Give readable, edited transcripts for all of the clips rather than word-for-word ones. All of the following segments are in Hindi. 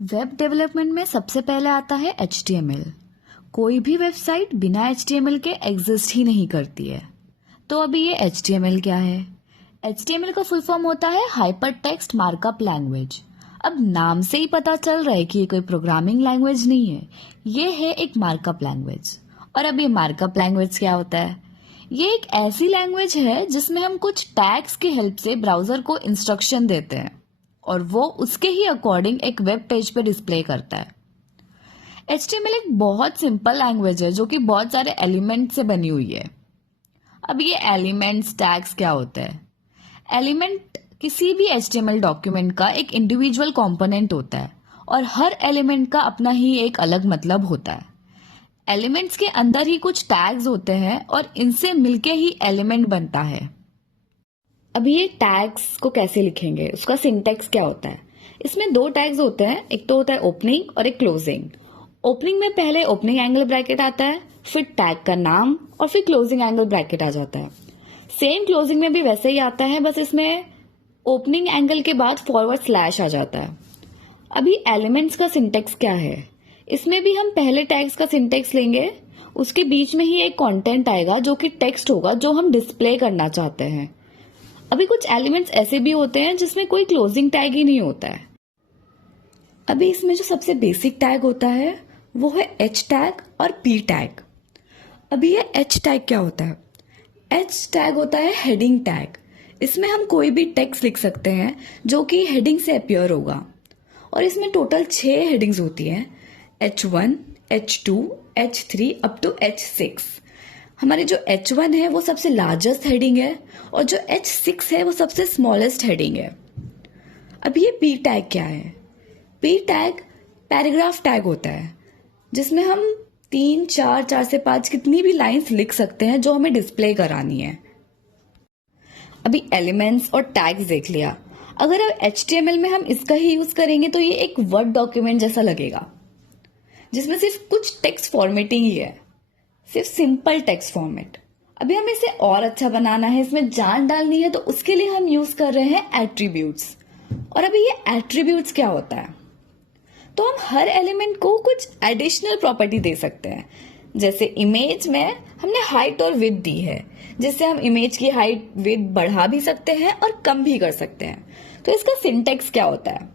वेब डेवलपमेंट में सबसे पहले आता है HTML। कोई भी वेबसाइट बिना HTML के एग्जिस्ट ही नहीं करती है। तो अभी ये HTML क्या है? HTML का फुल फॉर्म होता है हाइपर टेक्स्ट मार्कअप लैंग्वेज। अब नाम से ही पता चल रहा है कि ये कोई प्रोग्रामिंग लैंग्वेज नहीं है, ये है एक मार्कअप लैंग्वेज। और अब ये मार्कअप लैंग्वेज क्या होता है? ये एक ऐसी लैंग्वेज है जिसमें हम कुछ टैग्स की हेल्प से ब्राउजर को इंस्ट्रक्शन देते हैं और वो उसके ही अकॉर्डिंग एक वेब पेज पे डिस्प्ले करता है। HTML एक बहुत सिंपल लैंग्वेज है जो कि बहुत सारे एलिमेंट से बनी हुई है। अब ये एलिमेंट्स टैग्स क्या होते हैं? एलिमेंट किसी भी HTML डॉक्यूमेंट का एक इंडिविजुअल कंपोनेंट होता है और हर एलिमेंट का अपना ही एक अलग मतलब होता है। एलिमेंट्स के अंदर ही कुछ टैग्स होते हैं और इनसे मिलके ही एलिमेंट बनता है। अभी ये टैग्स को कैसे लिखेंगे, उसका सिंटैक्स क्या होता है? इसमें दो टैग्स होते हैं, एक तो होता है ओपनिंग और एक क्लोजिंग। ओपनिंग में पहले ओपनिंग एंगल ब्रैकेट आता है, फिर टैग का नाम और फिर क्लोजिंग एंगल ब्रैकेट आ जाता है। सेम क्लोजिंग में भी वैसे ही आता है, बस इसमें ओपनिंग एंगल के बाद फॉरवर्ड स्लैश आ जाता है। अभी एलिमेंट्स का सिंटैक्स क्या है? इसमें भी हम पहले टैग्स का सिंटैक्स लेंगे, उसके बीच में ही एक कंटेंट आएगा जो कि टेक्स्ट होगा जो हम डिस्प्ले करना चाहते हैं। अभी कुछ एलिमेंट्स ऐसे भी होते हैं जिसमें कोई क्लोजिंग टैग ही नहीं होता है। अभी इसमें जो सबसे बेसिक टैग होता है वो है H टैग और P टैग। अभी ये H टैग क्या होता है? H टैग होता है हेडिंग टैग। इसमें हम कोई भी टेक्स्ट लिख सकते हैं जो कि हेडिंग से अपीयर होगा और इसमें टोटल 6 हेडिंग्स होती हैं, H1, H2, H3 up to H6। हमारी जो H1 है वो सबसे लार्जेस्ट हेडिंग है और जो H6 है वो सबसे स्मॉलेस्ट हेडिंग है। अब ये P टैग क्या है? P टैग पैराग्राफ टैग होता है जिसमें हम 3, 4, 4 से 5 कितनी भी लाइंस लिख सकते हैं जो हमें डिस्प्ले करानी है। अभी एलिमेंट्स और टैग्स देख लिया। अगर अब HTML में हम इसका ही यूज करेंगे तो ये एक वर्ड डॉक्यूमेंट जैसा लगेगा जिसमें सिर्फ कुछ टेक्स्ट फॉर्मेटिंग ही है, सिर्फ सिंपल टेक्स्ट फॉर्मेट। अभी हमें इसे और अच्छा बनाना है, इसमें जान डालनी है, तो उसके लिए हम यूज कर रहे हैं एट्रीब्यूट्स। और अभी ये एट्रीब्यूट्स क्या होता है? तो हम हर एलिमेंट को कुछ एडिशनल प्रॉपर्टी दे सकते हैं। जैसे इमेज में हमने हाइट और विड्थ दी है, जिससे हम इमेज की हाइट विड्थ बढ़ा भी सकते हैं और कम भी कर सकते हैं। तो इसका सिंटैक्स क्या होता है?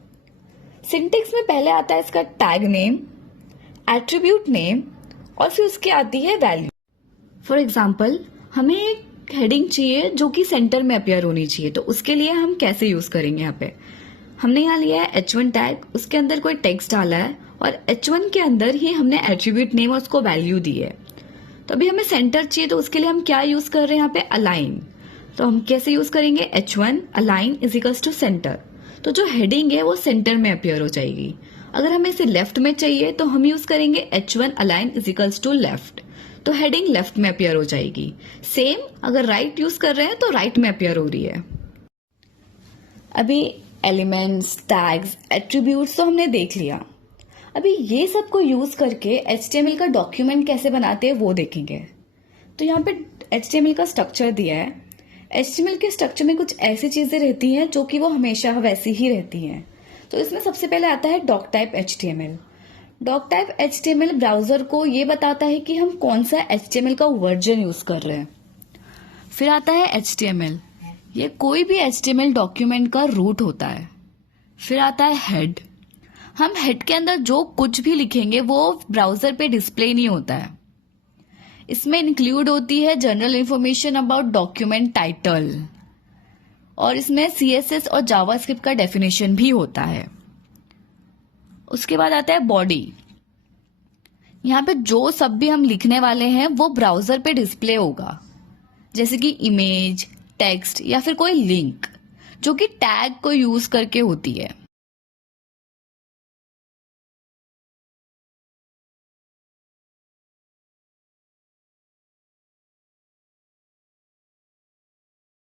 सिंटैक्स में पहले आता है इसका टैग नेम, एट्रीब्यूट नेम और फिर उसकी आती है वैल्यू। फॉर एग्जाम्पल हमें एक हेडिंग चाहिए जो कि सेंटर में अपियर होनी चाहिए, तो उसके लिए हम कैसे यूज करेंगे? यहाँ पे हमने यहाँ लिया है H1 टैग, उसके अंदर कोई टेक्स्ट डाला है और H1 के अंदर ही हमने एट्रीब्यूट नेम और उसको वैल्यू दी है। तो अभी हमें सेंटर चाहिए, तो उसके लिए हम क्या यूज कर रहे हैं? यहाँ पे अलाइन। तो हम कैसे यूज करेंगे? H1 align is equals to center. तो जो हेडिंग है वो सेंटर में अपियर हो जाएगी। अगर हमें इसे लेफ्ट में चाहिए तो हम यूज करेंगे H1 align is equals to left, तो हेडिंग लेफ्ट में अपियर हो जाएगी। सेम अगर राइट यूज कर रहे हैं तो राइट में अपियर हो रही है। अभी एलिमेंट्स, टैग्स, एट्रीब्यूट्स तो हमने देख लिया। अभी ये सब को यूज करके HTML का डॉक्यूमेंट कैसे बनाते हैं वो देखेंगे। तो यहाँ पे HTML का स्ट्रक्चर दिया है। HTML के स्ट्रक्चर में कुछ ऐसी चीजें रहती हैं जो कि वो हमेशा वैसी ही रहती हैं। तो इसमें सबसे पहले आता है doctype HTML। Doctype HTML browser को ये बताता है कि हम कौन सा HTML का वर्जन यूज कर रहे हैं। फिर आता है HTML, ये कोई भी HTML डॉक्यूमेंट का रूट होता है। फिर आता है हेड, हम हेड के अंदर जो कुछ भी लिखेंगे वो ब्राउजर पे डिस्प्ले नहीं होता है। इसमें इंक्लूड होती है general information about document title और इसमें CSS और जावास्क्रिप्ट का डेफिनेशन भी होता है। उसके बाद आता है बॉडी, यहाँ पे जो सब भी हम लिखने वाले हैं वो ब्राउजर पे डिस्प्ले होगा, जैसे कि इमेज, टेक्स्ट या फिर कोई लिंक जो कि टैग को यूज करके होती है।